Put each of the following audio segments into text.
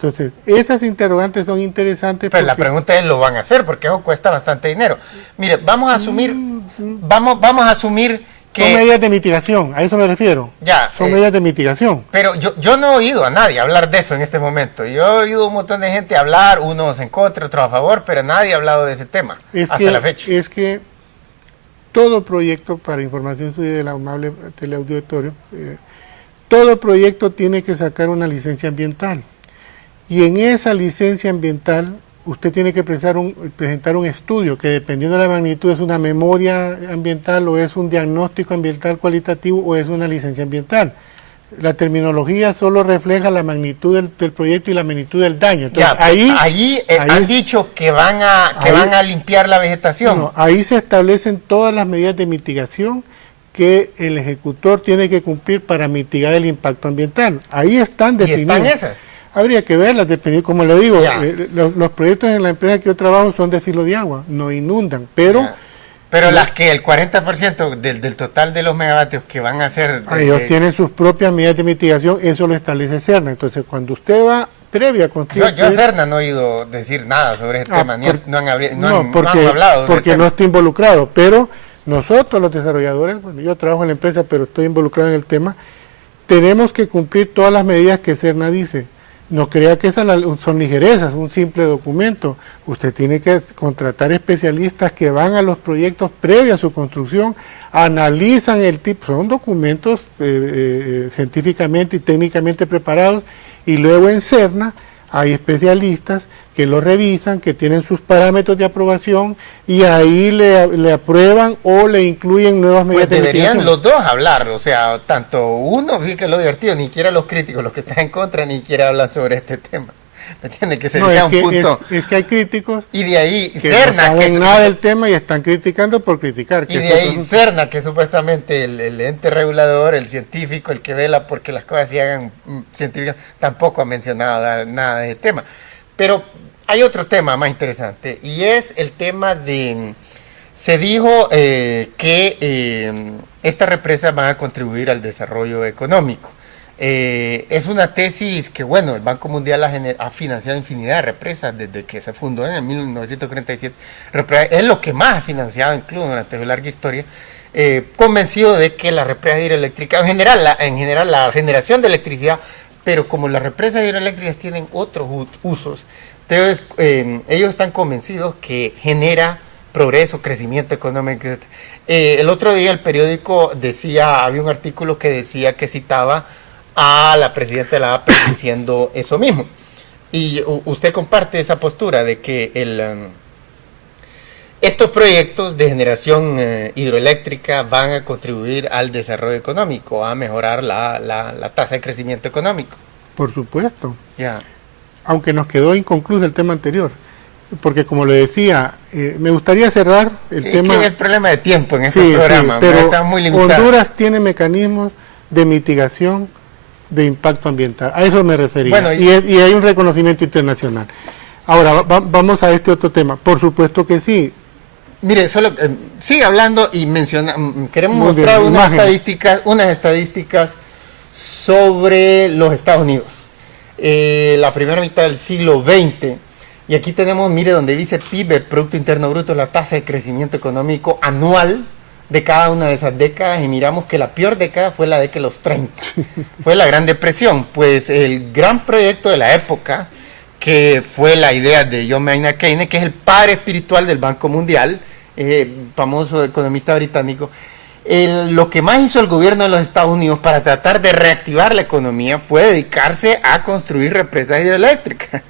Entonces, esas interrogantes son interesantes. Pero la pregunta es, ¿lo van a hacer? Porque eso cuesta bastante dinero. Mire, vamos a asumir, vamos a asumir que... Son medidas de mitigación, a eso me refiero. Ya. Son medidas de mitigación. Pero yo no he oído a nadie hablar de eso en este momento. Yo he oído un montón de gente hablar, unos en contra, otros a favor, pero nadie ha hablado de ese tema hasta la fecha. Es que todo proyecto, para información suya del amable teleauditorio, todo proyecto tiene que sacar una licencia ambiental. Y en esa licencia ambiental usted tiene que presentar un estudio que, dependiendo de la magnitud, es una memoria ambiental o es un diagnóstico ambiental cualitativo o es una licencia ambiental. La terminología solo refleja la magnitud del proyecto y la magnitud del daño. Entonces, ya, ahí han dicho que van a limpiar la vegetación. No, ahí se establecen todas las medidas de mitigación que el ejecutor tiene que cumplir para mitigar el impacto ambiental. Ahí están definidas. ¿Y están esas? Habría que verlas, dependiendo, como le digo, los proyectos en la empresa que yo trabajo son de filo de agua, no inundan, pero... Ya. Pero las que el 40% del total de los megavatios que van a ser... ellos tienen sus propias medidas de mitigación, eso lo establece Serna. Entonces, cuando usted va previa a construir... Yo a Serna no he oído decir nada sobre este tema, no han hablado. Porque no está involucrado, pero nosotros los desarrolladores, bueno, yo trabajo en la empresa, pero estoy involucrado en el tema, tenemos que cumplir todas las medidas que Serna dice. No crea que esas son ligerezas, un simple documento. Usted tiene que contratar especialistas que van a los proyectos previos a su construcción, analizan el tipo, son documentos científicamente y técnicamente preparados, y luego en Serna hay especialistas que lo revisan, que tienen sus parámetros de aprobación y ahí le aprueban o le incluyen nuevas medidas de mitigación. Deberían los dos hablar, o sea, tanto uno, fíjate que lo divertido, ni siquiera los críticos, los que están en contra, ni siquiera hablan sobre este tema. ¿Me entiendes? Que sería un punto. Es que hay críticos y de ahí que Serna, no saben nada del tema y están criticando por criticar. Y de ahí Serna, que supuestamente el ente regulador, el científico, el que vela porque las cosas se hagan científicas, tampoco ha mencionado nada de ese tema. Pero hay otro tema más interesante y es el tema de... Se dijo que estas represas van a contribuir al desarrollo económico. Es una tesis que, bueno, el Banco Mundial ha financiado infinidad de represas desde que se fundó en el 1947. Es lo que más ha financiado, incluso durante su larga historia. Convencido de que las represas hidroeléctricas, en general la generación de electricidad, pero como las represas hidroeléctricas tienen otros usos, entonces ellos están convencidos que genera progreso, crecimiento económico, etc. El otro día el periódico había un artículo que decía que citaba a la presidenta de la APE diciendo eso mismo. Y usted comparte esa postura de que estos proyectos de generación hidroeléctrica van a contribuir al desarrollo económico, a mejorar la tasa de crecimiento económico. Por supuesto. Ya. Aunque nos quedó inconcluso el tema anterior. Porque como le decía, me gustaría cerrar el tema... Es que el problema de tiempo en este programa, pero está muy limitado. Honduras tiene mecanismos de mitigación de impacto ambiental, a eso me refería, bueno, y hay un reconocimiento internacional. Ahora, vamos a este otro tema, por supuesto que sí. Mire, solo sigue hablando y queremos mostrar unas estadísticas sobre los Estados Unidos, la primera mitad del siglo XX, y aquí tenemos, mire, donde dice PIB, el Producto Interno Bruto, la tasa de crecimiento económico anual de cada una de esas décadas, y miramos que la peor década fue la década de los 30, fue la Gran Depresión. Pues el gran proyecto de la época, que fue la idea de John Maynard Keynes, que es el padre espiritual del Banco Mundial, famoso economista británico, lo que más hizo el gobierno de los Estados Unidos para tratar de reactivar la economía fue dedicarse a construir represas hidroeléctricas.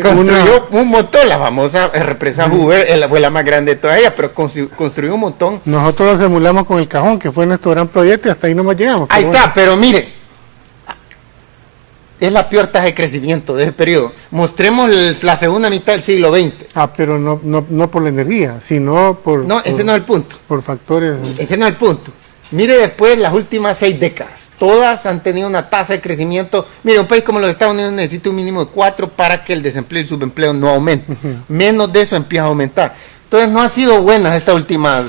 Construyó un montón, la famosa represa Hoover fue la más grande de todas ellas, pero construyó un montón. Nosotros los emulamos con el Cajón, que fue nuestro gran proyecto, y hasta ahí no más llegamos. Ahí está, pero mire, es la peor tasa de crecimiento de ese periodo. Mostremos la segunda mitad del siglo XX. Pero no por la energía, sino por... No, ese no es el punto. Por factores... Ese no es el punto. Mire después las últimas 6 décadas. Todas han tenido una tasa de crecimiento. Mire, un país como los Estados Unidos necesita un mínimo de 4 para que el desempleo y el subempleo no aumente. Menos de eso empieza a aumentar. Entonces no han sido buenas estas últimas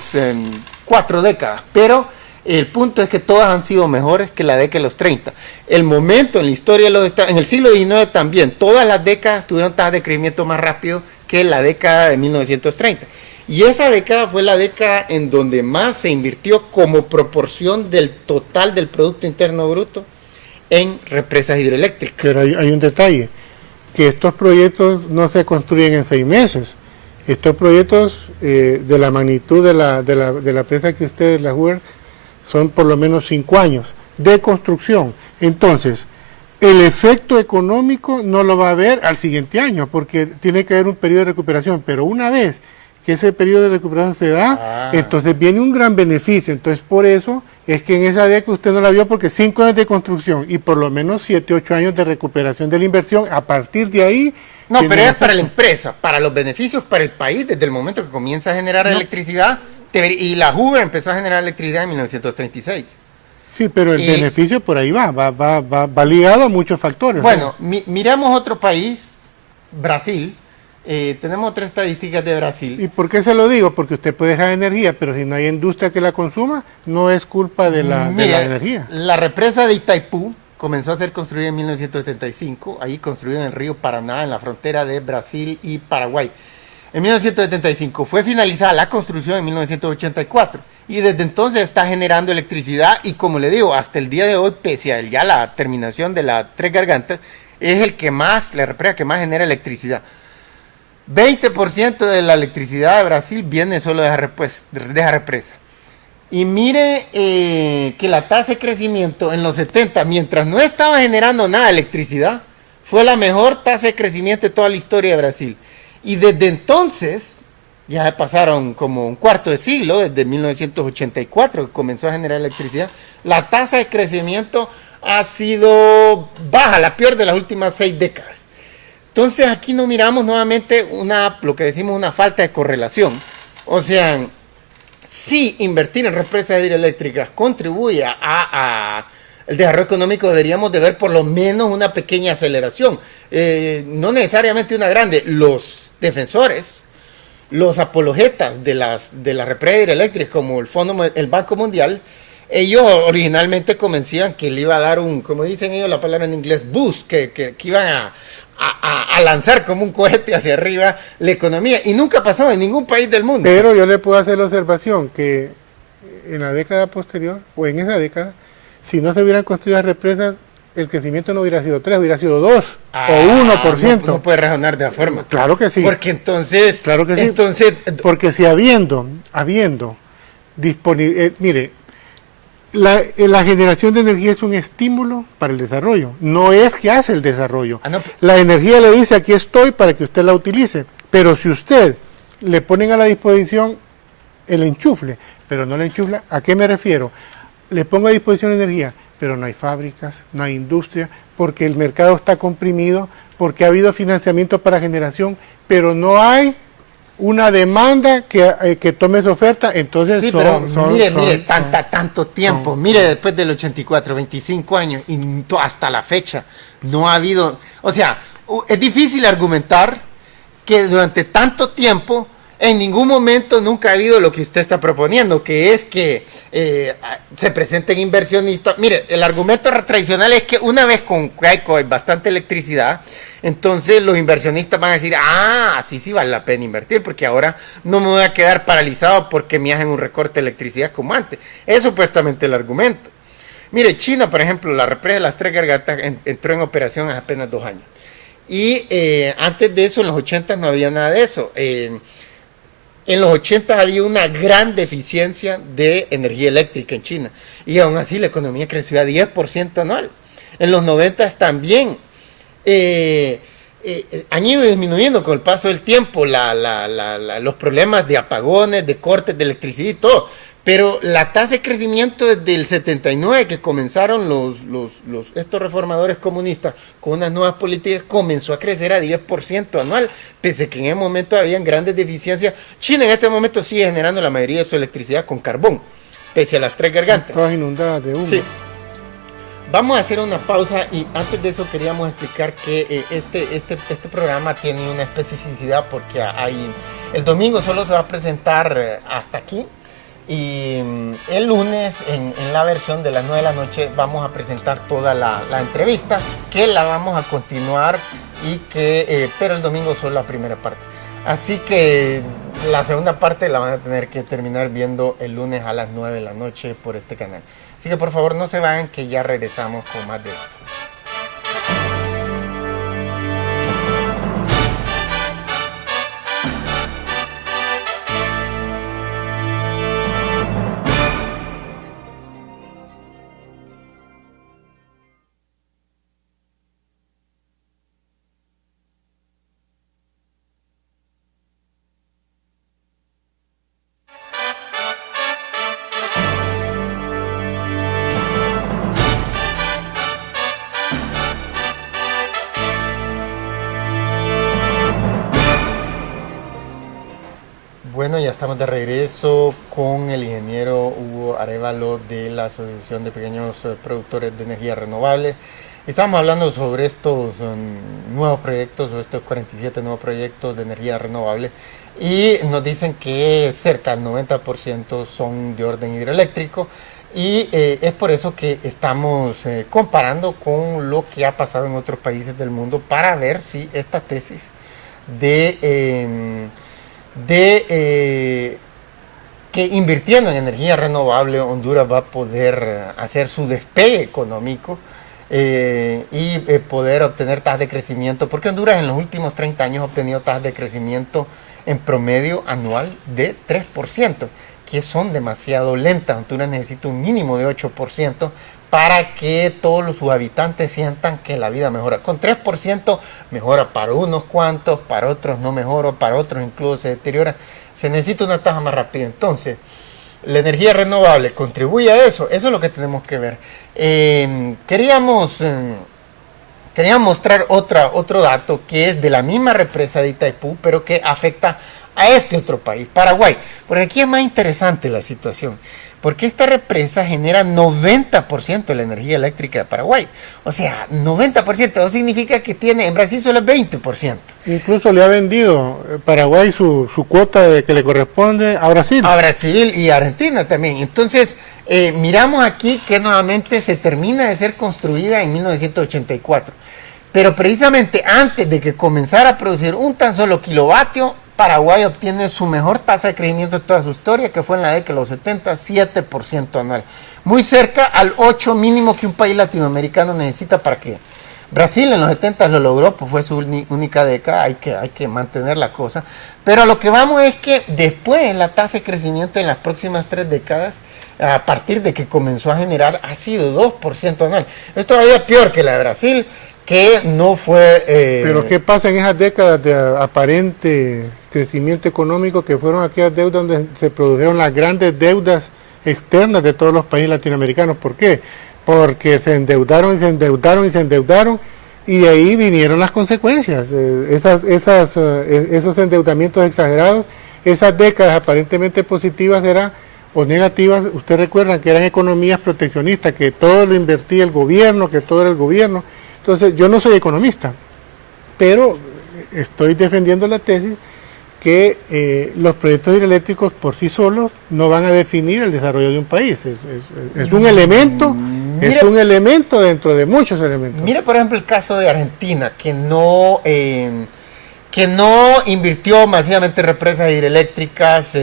4 décadas, pero... El punto es que todas han sido mejores que la década de los 30. El momento en la historia de los Estados, en el siglo XIX también, todas las décadas tuvieron tasas de crecimiento más rápido que la década de 1930. Y esa década fue la década en donde más se invirtió como proporción del total del Producto Interno Bruto en represas hidroeléctricas. Pero hay un detalle, que estos proyectos no se construyen en 6 meses. Estos proyectos de la magnitud de la presa que ustedes, la Hoover, son por lo menos 5 años de construcción. Entonces, el efecto económico no lo va a ver al siguiente año, porque tiene que haber un periodo de recuperación, pero una vez que ese periodo de recuperación se da, entonces viene un gran beneficio. Entonces, por eso es que en esa década usted no la vio, porque 5 años de construcción y por lo menos 7, 8 años de recuperación de la inversión, a partir de ahí... No, pero es para la empresa, para los beneficios para el país, desde el momento que comienza a generar electricidad, y la Hoover empezó a generar electricidad en 1936. Sí, pero el beneficio por ahí va ligado a muchos factores. Bueno, miramos otro país, Brasil. Tenemos 3 estadísticas de Brasil. ¿Y por qué se lo digo? Porque usted puede dejar energía, pero si no hay industria que la consuma, no es culpa de la energía. La represa de Itaipú comenzó a ser construida en 1975, ahí construida en el río Paraná, en la frontera de Brasil y Paraguay. En 1975 fue finalizada la construcción en 1984 y desde entonces está generando electricidad y, como le digo, hasta el día de hoy, pese a ya la terminación de las 3 gargantas, es el que más, la represa que más genera electricidad. 20% de la electricidad de Brasil viene solo de esa represa. Y mire que la tasa de crecimiento en los 70, mientras no estaba generando nada de electricidad, fue la mejor tasa de crecimiento de toda la historia de Brasil. Y desde entonces, ya pasaron como un cuarto de siglo, desde 1984 que comenzó a generar electricidad, la tasa de crecimiento ha sido baja, la peor de las últimas 6 décadas. Entonces aquí nos miramos nuevamente lo que decimos una falta de correlación. O sea, si invertir en represas hidroeléctricas contribuye a el desarrollo económico, deberíamos de ver por lo menos una pequeña aceleración. No necesariamente una grande. Los defensores, los apologetas de las represas hidroeléctricas, como el Banco Mundial, ellos originalmente convencían que le iba a dar como dicen ellos la palabra en inglés, boost, que iban a lanzar como un cohete hacia arriba la economía, y nunca pasó en ningún país del mundo. Pero yo le puedo hacer la observación que en la década posterior, o en esa década, si no se hubieran construido represas, el crecimiento no hubiera sido 3, hubiera sido 2 o 1%. No puede razonar de la forma. Claro que sí. Porque entonces... Claro que sí. Entonces, porque si habiendo disponible... mire, la generación de energía es un estímulo para el desarrollo, no es que hace el desarrollo. No. La energía le dice, aquí estoy para que usted la utilice, pero si usted le ponen a la disposición el enchufle, pero no le enchufla, ¿a qué me refiero? Le pongo a disposición energía, pero no hay fábricas, no hay industria, porque el mercado está comprimido, porque ha habido financiamiento para generación, pero no hay una demanda que tome su oferta. Entonces sí, mire, tanto tiempo, mire, después del 84, 25 años, y hasta la fecha, no ha habido, o sea, es difícil argumentar que durante tanto tiempo, en ningún momento nunca ha habido lo que usted está proponiendo, que es que se presenten inversionistas. Mire, el argumento tradicional es que una vez hay bastante electricidad, entonces los inversionistas van a decir, sí vale la pena invertir, porque ahora no me voy a quedar paralizado porque me hacen un recorte de electricidad como antes. Es supuestamente el argumento. Mire, China, por ejemplo, la represa de las 3 gargantas entró en operación hace apenas 2 años. Y antes de eso, en los 80 no había nada de eso. En los 80 había una gran deficiencia de energía eléctrica en China. Y aún así la economía creció a 10% anual. En los 90 también. Han ido disminuyendo con el paso del tiempo los problemas de apagones, de cortes de electricidad y todo, pero la tasa de crecimiento desde el 79 que comenzaron estos reformadores comunistas con unas nuevas políticas, comenzó a crecer a 10% anual, pese que en ese momento habían grandes deficiencias. China en este momento sigue generando la mayoría de su electricidad con carbón, pese a las 3 gargantas. Todas inundadas de humo. Sí. Vamos a hacer una pausa y antes de eso queríamos explicar que este programa tiene una especificidad porque el domingo solo se va a presentar hasta aquí Y el lunes, en la versión de las 9 de la noche, vamos a presentar toda la entrevista, que la vamos a continuar, pero el domingo solo la primera parte. Así que la segunda parte la van a tener que terminar viendo el lunes a las 9 de la noche por este canal. Así que por favor no se vayan, que ya regresamos con más de esto. Bueno, ya estamos de regreso con el ingeniero Hugo Arévalo de la Asociación de Pequeños Productores de Energía Renovable. Estamos hablando sobre estos nuevos proyectos, o estos 47 nuevos proyectos de energía renovable, y nos dicen que cerca del 90% son de orden hidroeléctrico, y es por eso que estamos comparando con lo que ha pasado en otros países del mundo para ver si esta tesis que invirtiendo en energía renovable Honduras va a poder hacer su despegue económico y poder obtener tasas de crecimiento, porque Honduras en los últimos 30 años ha obtenido tasas de crecimiento en promedio anual de 3%, que son demasiado lentas. Honduras necesita un mínimo de 8% para que todos sus habitantes sientan que la vida mejora. Con 3% mejora para unos cuantos, para otros no mejora, para otros incluso se deteriora. Se necesita una tasa más rápida. Entonces, la energía renovable contribuye a eso. Eso es lo que tenemos que ver. Quería mostrar otro dato que es de la misma represa de Itaipú, pero que afecta a este otro país, Paraguay. Porque aquí es más interesante la situación, porque esta represa genera 90% de la energía eléctrica de Paraguay. O sea, 90%, eso significa que en Brasil solo es 20%. Incluso le ha vendido Paraguay su cuota que le corresponde a Brasil. A Brasil y a Argentina también. Entonces, miramos aquí que nuevamente se termina de ser construida en 1984. Pero precisamente antes de que comenzara a producir un tan solo kilovatio, Paraguay obtiene su mejor tasa de crecimiento de toda su historia, que fue en la década de los 70, 7% anual. Muy cerca al 8 mínimo que un país latinoamericano necesita para que Brasil en los 70 lo logró, pues fue su única década, hay que mantener la cosa. Pero a lo que vamos es que después la tasa de crecimiento en las próximas 3 décadas, a partir de que comenzó a generar, ha sido 2% anual. Es todavía peor que la de Brasil, que no fue... Pero ¿qué pasa en esas décadas de aparente crecimiento económico, que fueron aquellas deudas donde se produjeron las grandes deudas externas de todos los países latinoamericanos? ¿Por qué? Porque se endeudaron y se endeudaron y se endeudaron, y de ahí vinieron las consecuencias. Esos endeudamientos exagerados, esas décadas aparentemente positivas o negativas, ustedes recuerdan que eran economías proteccionistas, que todo lo invertía el gobierno, que todo era el gobierno. Entonces, yo no soy economista, pero estoy defendiendo la tesis que los proyectos hidroeléctricos por sí solos no van a definir el desarrollo de un país. Es un elemento, es un elemento dentro de muchos elementos. Mira, por ejemplo, el caso de Argentina, que no invirtió masivamente en represas hidroeléctricas,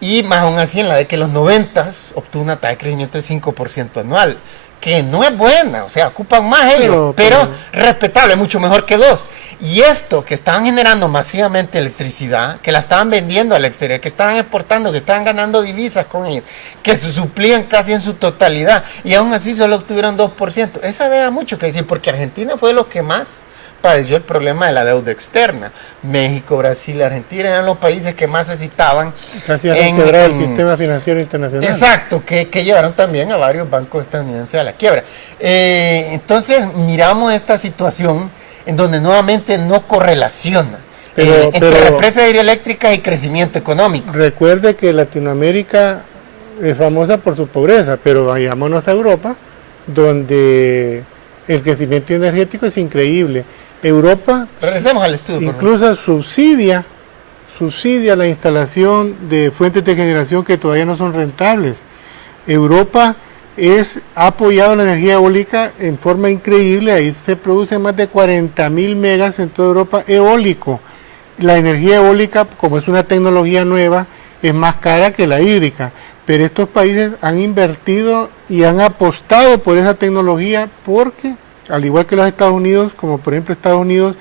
y más aún así en la década de los 90 obtuvo una tasa de crecimiento de 5% anual, que no es buena, o sea, ocupan más ellos, pero respetable, mucho mejor que 2. Y esto, que estaban generando masivamente electricidad, que la estaban vendiendo al exterior, que estaban exportando, que estaban ganando divisas con ellos, que se suplían casi en su totalidad, y aún así solo obtuvieron 2%. Eso deja mucho que decir, porque Argentina fue de los que más padeció el problema de la deuda externa. México, Brasil, Argentina eran los países que más necesitaban. Casi han quebrado el sistema financiero internacional. Exacto, que llevaron también a varios bancos estadounidenses a la quiebra. Entonces miramos esta situación en donde nuevamente no correlaciona entre represas hidroeléctricas y crecimiento económico. Recuerde que Latinoamérica es famosa por su pobreza, pero vayámonos a Europa, donde el crecimiento energético es increíble. Europa, regresemos al estudio, incluso subsidia subsidia la instalación de fuentes de generación que todavía no son rentables. Europa ha apoyado la energía eólica en forma increíble, ahí se producen más de 40.000 megas en toda Europa eólico. La energía eólica, como es una tecnología nueva, es más cara que la hídrica, pero estos países han invertido y han apostado por esa tecnología porque, al igual que los Estados Unidos, como por ejemplo Estados Unidos,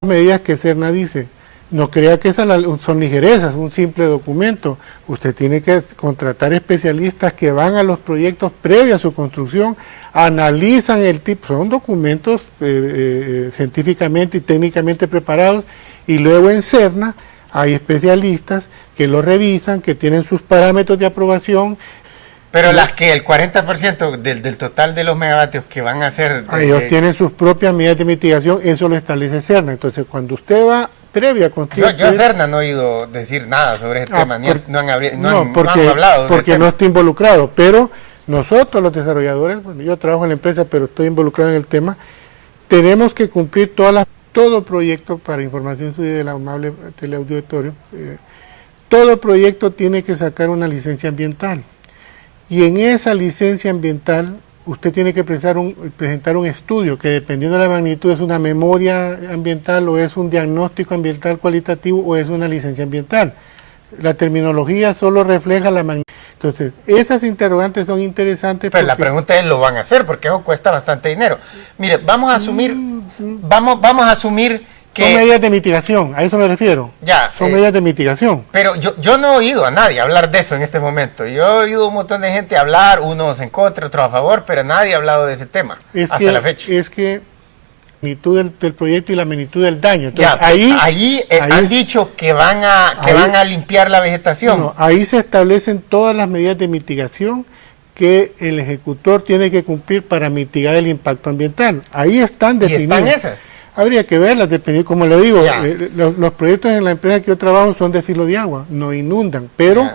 las medidas que Serna dice, no crea que esas son ligerezas, un simple documento. Usted tiene que contratar especialistas que van a los proyectos previos a su construcción, analizan el tipo, son documentos científicamente y técnicamente preparados, y luego en Serna hay especialistas que lo revisan, que tienen sus parámetros de aprobación. Pero las que el 40% del total de los megavatios que van a ser... ellos tienen sus propias medidas de mitigación, eso lo establece Serna. Entonces, cuando usted va previo a construir... Yo Serna no he oído decir nada sobre este tema, no han porque, hablado. Porque no está involucrado, pero nosotros los desarrolladores, bueno, yo trabajo en la empresa, pero estoy involucrado en el tema, tenemos que cumplir todo proyecto, para información suya del amable teleauditorio, todo proyecto tiene que sacar una licencia ambiental. Y en esa licencia ambiental usted tiene que presentar un estudio que, dependiendo de la magnitud, es una memoria ambiental o es un diagnóstico ambiental cualitativo o es una licencia ambiental. La terminología solo refleja la magnitud. Entonces, esas interrogantes son interesantes. Pero la pregunta es, ¿lo van a hacer? Porque eso cuesta bastante dinero. Mire, vamos a asumir, vamos a asumir que... Son medidas de mitigación, a eso me refiero. Ya. Son medidas de mitigación. Pero yo no he oído a nadie hablar de eso en este momento. Yo he oído un montón de gente hablar, unos en contra, otros a favor, pero nadie ha hablado de ese tema hasta la fecha. Es que la magnitud del proyecto y la magnitud del daño. Entonces, ya, ahí han dicho que van a limpiar la vegetación. No, ahí se establecen todas las medidas de mitigación que el ejecutor tiene que cumplir para mitigar el impacto ambiental. Ahí están definidas. ¿Y están esas? Habría que verlas, dependiendo, como le digo, los proyectos en la empresa que yo trabajo son de filo de agua, no inundan, pero